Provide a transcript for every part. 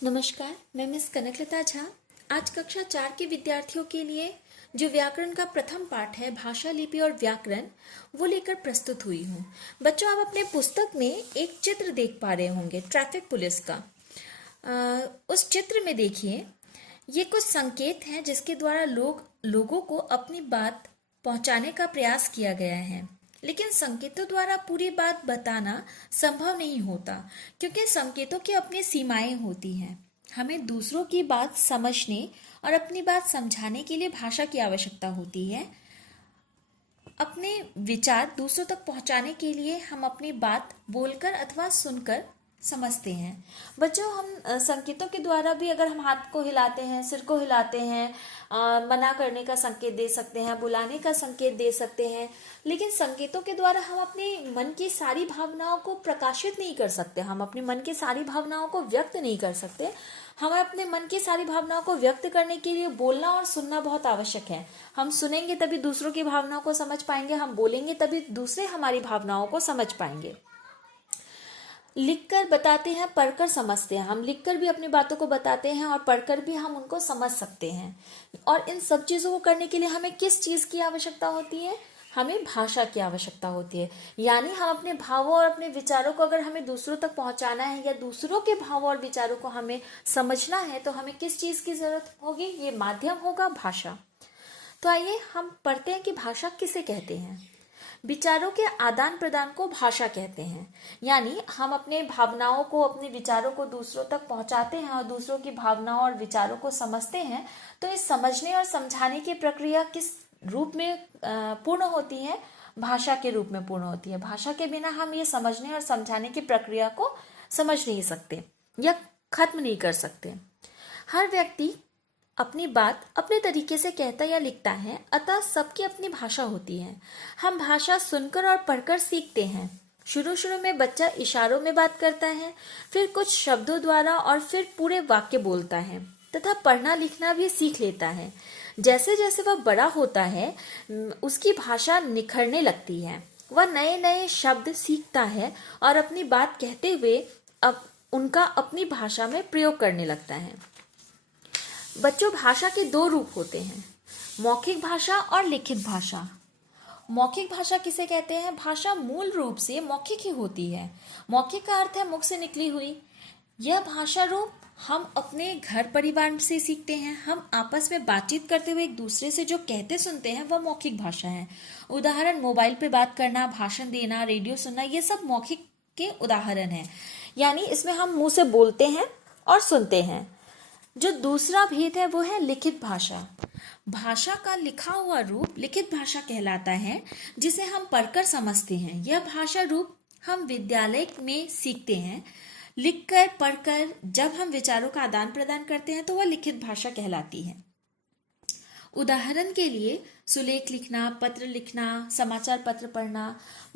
नमस्कार, मैं मिस कनकलता झा। आज कक्षा 4 के विद्यार्थियों के लिए जो व्याकरण का प्रथम पाठ है, भाषा, लिपि और व्याकरण, वो लेकर प्रस्तुत हुई हूँ। बच्चों, आप अपने पुस्तक में एक चित्र देख पा रहे होंगे ट्रैफिक पुलिस का। उस चित्र में देखिए, ये कुछ संकेत हैं जिसके द्वारा लोगों को अपनी बात पहुंचाने का प्रयास किया गया है। लेकिन संकेतों द्वारा पूरी बात बताना संभव नहीं होता, क्योंकि संकेतों की अपनी सीमाएं होती हैं। हमें दूसरों की बात समझने और अपनी बात समझाने के लिए भाषा की आवश्यकता होती है। अपने विचार दूसरों तक पहुंचाने के लिए हम अपनी बात बोलकर अथवा सुनकर समझते हैं। बच्चों, हम संकेतों के द्वारा भी, अगर हम हाथ को हिलाते हैं, सिर को हिलाते हैं, मना करने का संकेत दे सकते हैं, बुलाने का संकेत दे सकते हैं। लेकिन संकेतों के द्वारा हम अपने मन की सारी भावनाओं को प्रकाशित नहीं कर सकते, हम अपने मन की सारी भावनाओं को व्यक्त नहीं कर सकते। हमें अपने मन की सारी भावनाओं को व्यक्त करने के लिए बोलना और सुनना बहुत आवश्यक है। हम सुनेंगे तभी दूसरों की भावनाओं को समझ पाएंगे, हम बोलेंगे तभी दूसरे हमारी भावनाओं को समझ पाएंगे। लिखकर बताते हैं, पढ़कर समझते हैं। हम लिखकर भी अपनी बातों को बताते हैं और पढ़कर भी हम उनको समझ सकते हैं। और इन सब चीज़ों को करने के लिए हमें किस चीज़ की आवश्यकता होती है? हमें भाषा की आवश्यकता होती है। यानी हम अपने भावों और अपने विचारों को अगर हमें दूसरों तक पहुंचाना है या दूसरों के भावों और विचारों को हमें समझना है, तो हमें किस चीज़ की जरूरत होगी? ये माध्यम होगा भाषा। तो आइए हम पढ़ते हैं कि भाषा किसे कहते हैं। विचारों के आदान प्रदान को भाषा कहते हैं। यानी हम अपने भावनाओं को, अपने विचारों को दूसरों तक पहुंचाते हैं और दूसरों की भावनाओं और विचारों को समझते हैं। तो इस समझने और समझाने की प्रक्रिया किस रूप में पूर्ण होती है? भाषा के रूप में पूर्ण होती है। भाषा के बिना हम ये समझने और समझाने की प्रक्रिया को समझ नहीं सकते या खत्म नहीं कर सकते। हर व्यक्ति अपनी बात अपने तरीके से कहता या लिखता है, अतः सबकी अपनी भाषा होती है। हम भाषा सुनकर और पढ़कर सीखते हैं। शुरू शुरू में बच्चा इशारों में बात करता है, फिर कुछ शब्दों द्वारा और फिर पूरे वाक्य बोलता है तथा पढ़ना लिखना भी सीख लेता है। जैसे जैसे वह बड़ा होता है, उसकी भाषा निखरने लगती है। वह नए नए शब्द सीखता है और अपनी बात कहते हुए उनका अपनी भाषा में प्रयोग करने लगता है। बच्चों, भाषा के दो रूप होते हैं, मौखिक भाषा और लिखित भाषा। मौखिक भाषा किसे कहते हैं? भाषा मूल रूप से मौखिक ही होती है। मौखिक का अर्थ है मुख से निकली हुई। यह भाषा रूप हम अपने घर परिवार से सीखते हैं। हम आपस में बातचीत करते हुए एक दूसरे से जो कहते सुनते हैं, वह मौखिक भाषा है। उदाहरण, मोबाइल पे बात करना, भाषण देना, रेडियो सुनना, ये सब मौखिक के उदाहरण हैं। यानी इसमें हम मुंह से बोलते हैं और सुनते हैं। जो दूसरा भेद है वो है लिखित भाषा। भाषा का लिखा हुआ रूप लिखित भाषा कहलाता है, जिसे हम पढ़कर समझते हैं। यह भाषा रूप हम विद्यालय में सीखते हैं। लिखकर, पढ़कर जब हम विचारों का आदान प्रदान करते हैं, तो वह लिखित भाषा कहलाती है। उदाहरण के लिए सुलेख लिखना, पत्र लिखना, समाचार पत्र पढ़ना।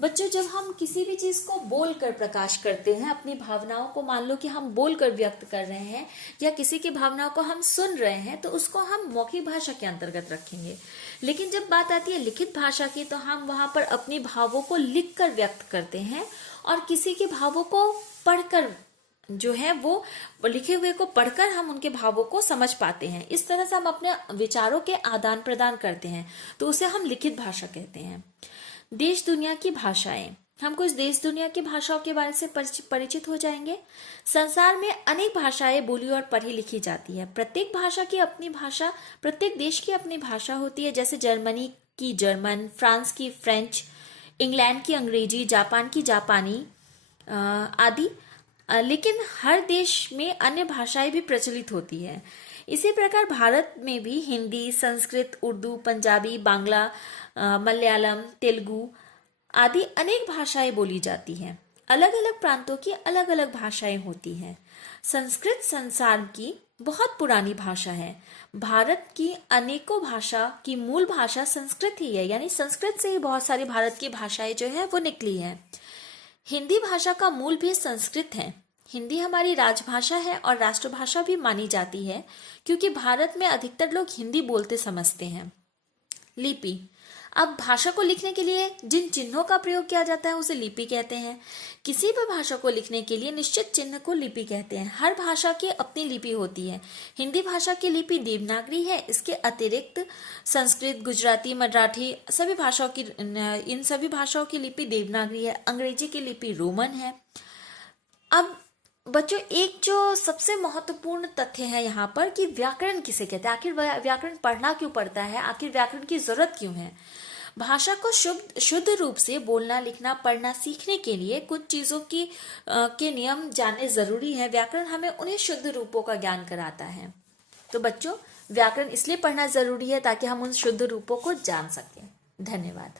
बच्चों, जब हम किसी भी चीज को बोलकर प्रकाश करते हैं, अपनी भावनाओं को, मान लो कि हम बोलकर व्यक्त कर रहे हैं या किसी की भावनाओं को हम सुन रहे हैं, तो उसको हम मौखिक भाषा के अंतर्गत रखेंगे। लेकिन जब बात आती है लिखित भाषा की, तो हम वहां पर अपनी भावों को लिखकर व्यक्त करते हैं और किसी के भावों को पढ़कर, जो है वो लिखे हुए को पढ़कर हम उनके भावों को समझ पाते हैं। इस तरह से हम अपने विचारों के आदान प्रदान करते हैं, तो उसे हम लिखित भाषा कहते हैं। देश दुनिया की भाषाएं। हम कुछ देश दुनिया की भाषाओं के बारे से परिचित हो जाएंगे। संसार में अनेक भाषाएं बोली और पढ़ी लिखी जाती है। प्रत्येक भाषा की अपनी भाषा, प्रत्येक देश की अपनी भाषा होती है। जैसे जर्मनी की जर्मन, फ्रांस की फ्रेंच, इंग्लैंड की अंग्रेजी, जापान की जापानी आदि। लेकिन हर देश में अन्य भाषाएं भी प्रचलित होती है। इसी प्रकार भारत में भी हिंदी, संस्कृत, उर्दू, पंजाबी, बांग्ला, मलयालम, तेलुगु आदि अनेक भाषाएं बोली जाती हैं। अलग अलग प्रांतों की अलग अलग भाषाएं होती हैं। संस्कृत संसार की बहुत पुरानी भाषा है। भारत की अनेकों भाषा की मूल भाषा संस्कृत ही है। यानी संस्कृत से ही बहुत सारी भारत की भाषाएं जो है वो निकली हैं। हिंदी भाषा का मूल भी संस्कृत है। हिंदी हमारी राजभाषा है और राष्ट्रभाषा भी मानी जाती है, क्योंकि भारत में अधिकतर लोग हिंदी बोलते समझते हैं। लिपि। अब भाषा को लिखने के लिए जिन चिन्हों का प्रयोग किया जाता है उसे लिपि कहते हैं। किसी भी भाषा को लिखने के लिए निश्चित चिन्ह को लिपि कहते हैं। हर भाषा की अपनी लिपि होती है। हिंदी भाषा की लिपि देवनागरी है। इसके अतिरिक्त संस्कृत, गुजराती, मराठी सभी भाषाओं की इन सभी भाषाओं की लिपि देवनागरी है। अंग्रेजी की लिपि रोमन है। अब बच्चों, एक जो सबसे महत्वपूर्ण तथ्य है यहाँ पर कि व्याकरण किसे कहते हैं, आखिर व्याकरण पढ़ना क्यों पड़ता है, आखिर व्याकरण की जरूरत क्यों है। भाषा को शुद्ध रूप से बोलना, लिखना, पढ़ना सीखने के लिए कुछ चीजों के नियम जानने जरूरी है। व्याकरण हमें उन्हें शुद्ध रूपों का ज्ञान कराता है। तो बच्चों, व्याकरण इसलिए पढ़ना जरूरी है ताकि हम उन शुद्ध रूपों को जान सकें। धन्यवाद।